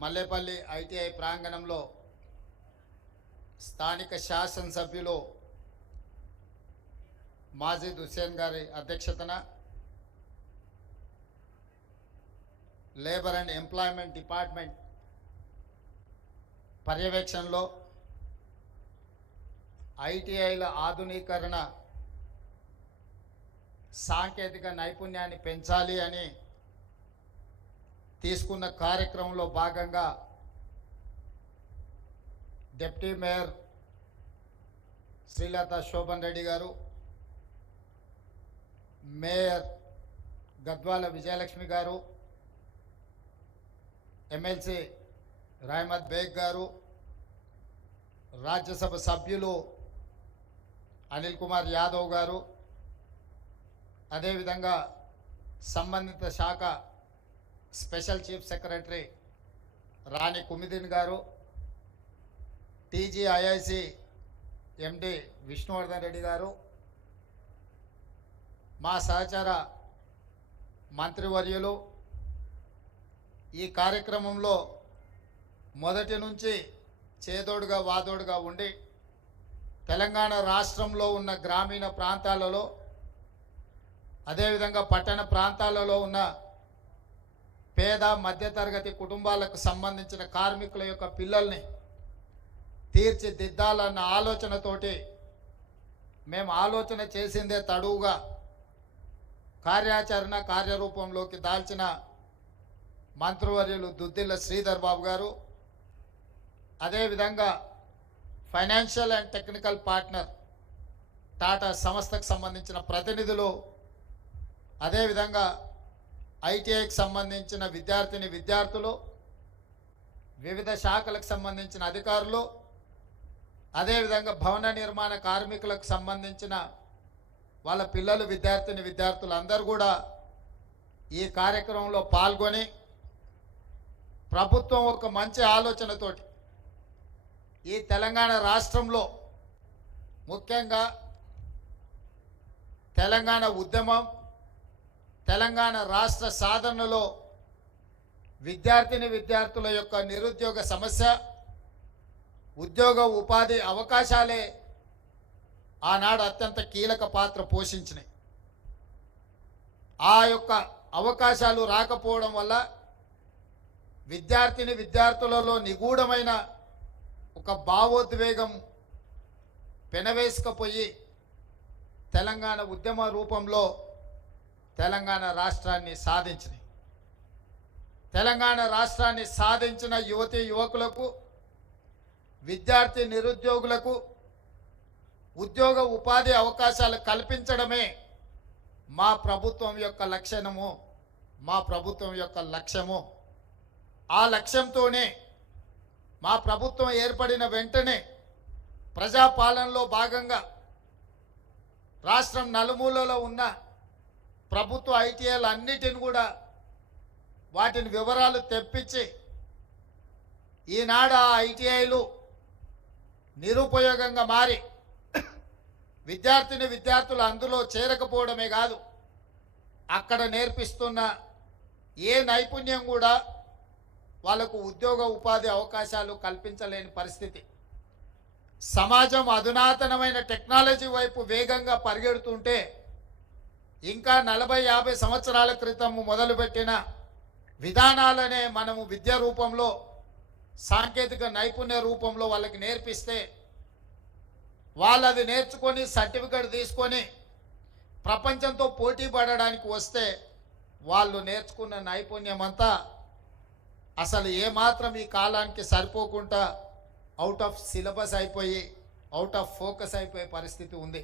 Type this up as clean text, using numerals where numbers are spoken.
Mallepally ITI ప్రాంగణంలో స్థానిక శాసనసభ్యులు మాజిద్ హుస్సేన్ గారి అధ్యక్షతన లేబర్ అండ్ ఎంప్లాయ్మెంట్ డిపార్ట్మెంట్ పర్యవేక్షణలో ఐటీఐల ఆధునీకరణ సాంకేతిక నైపుణ్యాన్ని పెంచాలి అని తీసుకున్న కార్యక్రమంలో భాగంగా డిప్యూటీ మేయర్ శ్రీలత శోభన్ రెడ్డి గారు, మేయర్ గద్వాల విజయలక్ష్మి గారు, ఎమ్మెల్సీ రహమత్ బేగ్ గారు, రాజ్యసభ సభ్యులు అనిల్ కుమార్ యాదవ్ గారు, అదేవిధంగా సంబంధిత శాఖ స్పెషల్ చీఫ్ సెక్రటరీ రాణి కుమిదిన్ గారు, టీజీఐఐసి ఎండి విష్ణువర్ధన్ రెడ్డి గారు, మా సహచర మంత్రివర్యులు ఈ కార్యక్రమంలో మొదటి నుంచి చేదోడుగా వాదోడుగా ఉండి తెలంగాణ రాష్ట్రంలో ఉన్న గ్రామీణ ప్రాంతాలలో అదేవిధంగా పట్టణ ప్రాంతాలలో ఉన్న పేద మధ్యతరగతి కుటుంబాలకు సంబంధించిన కార్మికుల యొక్క పిల్లల్ని తీర్చిదిద్దాలన్న ఆలోచనతోటి మేము ఆలోచన చేసిందే తడువుగా కార్యాచరణ కార్యరూపంలోకి దాల్చిన మంత్రివర్యులు దుద్దిల్ల శ్రీధర్ బాబు గారు, అదేవిధంగా financial and technical partner Tata సంస్థకు సంబంధించిన ప్రతినిధులు, అదేవిధంగా ఐటీఐకి సంబంధించిన విద్యార్థులు, వివిధ శాఖలకు సంబంధించిన అధికారులు, అదేవిధంగా భవన నిర్మాణ కార్మికులకు సంబంధించిన వాళ్ళ పిల్లలు విద్యార్థులు అందరూ కూడా ఈ కార్యక్రమంలో పాల్గొని ప్రభుత్వం ఒక మంచి ఆలోచనతోటి ఈ తెలంగాణ రాష్ట్రంలో ముఖ్యంగా తెలంగాణ ఉద్యమం, తెలంగాణ రాష్ట్ర సాధనలో విద్యార్థుల యొక్క నిరుద్యోగ సమస్య, ఉద్యోగ ఉపాధి అవకాశాలే ఆనాడు అత్యంత కీలక పాత్ర పోషించినాయి. ఆ యొక్క అవకాశాలు రాకపోవడం వల్ల విద్యార్థులలో నిగూఢమైన ఒక భావోద్వేగం పెనవేసుకపోయి తెలంగాణ ఉద్యమ రూపంలో తెలంగాణ రాష్ట్రాన్ని సాధించినాయి. తెలంగాణ రాష్ట్రాన్ని సాధించిన యువతీ యువకులకు, నిరుద్యోగులకు ఉద్యోగ ఉపాధి అవకాశాలు కల్పించడమే మా ప్రభుత్వం యొక్క లక్ష్యము, మా ప్రభుత్వం యొక్క లక్ష్యము. ఆ లక్ష్యంతోనే మా ప్రభుత్వం ఏర్పడిన వెంటనే ప్రజాపాలనలో భాగంగా రాష్ట్రం నలుమూలలో ఉన్న ప్రభుత్వ ఐటీఐలు అన్నిటిని కూడా వాటిని వివరాలు తెప్పించి ఈనాడు ఆ ఐటీఐలు నిరుపయోగంగా మారి విద్యార్థులు అందులో చేరకపోవడమే కాదు, అక్కడ నేర్పిస్తున్న ఏ నైపుణ్యం కూడా వాళ్ళకు ఉద్యోగ ఉపాధి అవకాశాలు కల్పించలేని పరిస్థితి. సమాజం అధునాతనమైన టెక్నాలజీ వైపు వేగంగా పరిగెడుతుంటే ఇంకా 40-50 సంవత్సరాల క్రితం మొదలుపెట్టిన విధానాలనే మనము విద్య రూపంలో, సాంకేతిక నైపుణ్య రూపంలో వాళ్ళకి నేర్పిస్తే వాళ్ళు అది నేర్చుకొని సర్టిఫికెట్ తీసుకొని ప్రపంచంతో పోటీ పడడానికి వస్తే వాళ్ళు నేర్చుకున్న నైపుణ్యం అంతా అసలు ఏమాత్రం ఈ కాలానికి సరిపోకుండా అవుట్ ఆఫ్ సిలబస్ అయిపోయి, అవుట్ ఆఫ్ ఫోకస్ అయిపోయే పరిస్థితి ఉంది.